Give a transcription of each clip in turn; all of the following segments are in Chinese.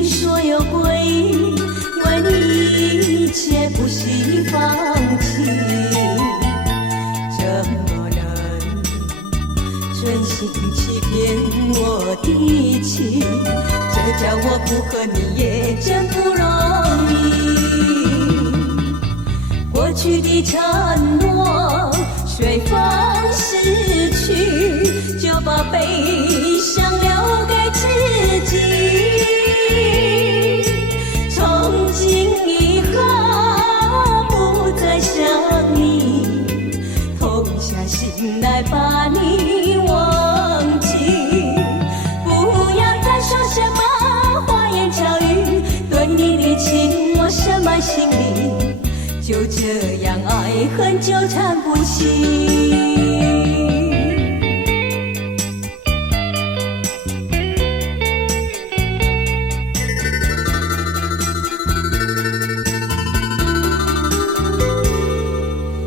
情说有归，为你一切不惜放弃，怎么能存心欺骗我的情？这叫我不和你也真不容易。过去的承诺随风逝去，就把悲伤留给自己。从今以后不再想你，痛下心来把你忘记。不要再说什么花言巧语，对你的情我深埋心里，就这样爱恨纠缠不清。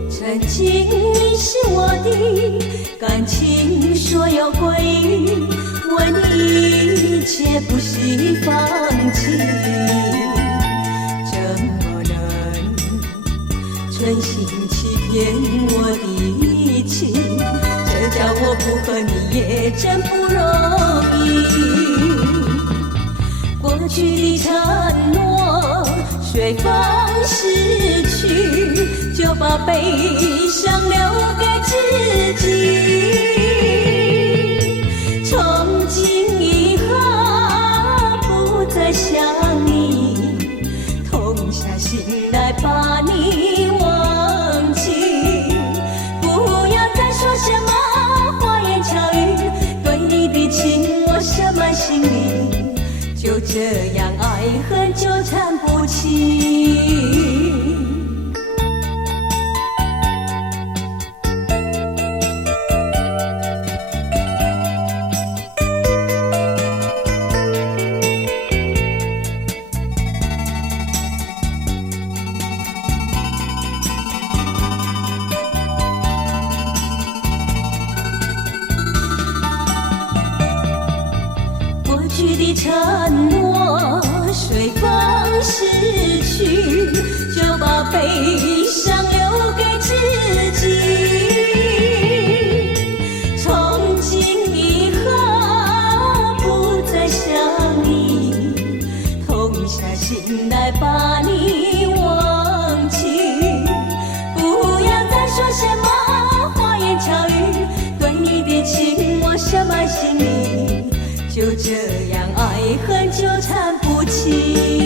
曾经你是我的感情说有归，为你一切不惜放弃，怎么能存心欺骗我的情？这叫我不和你也真不容易。过去的承诺随风逝去，就把悲伤留给自己。从今以后不再想你，痛下心来把你忘记。不要再说什么花言巧语，对你的情我深埋心里，就这样爱恨纠缠不清。过去的承诺随风逝去，就把悲伤留给自己。从今以后不再想你，痛下心来把你忘记。不要再说什么花言巧语，对你的情我深埋心里，就这样爱恨纠缠不清。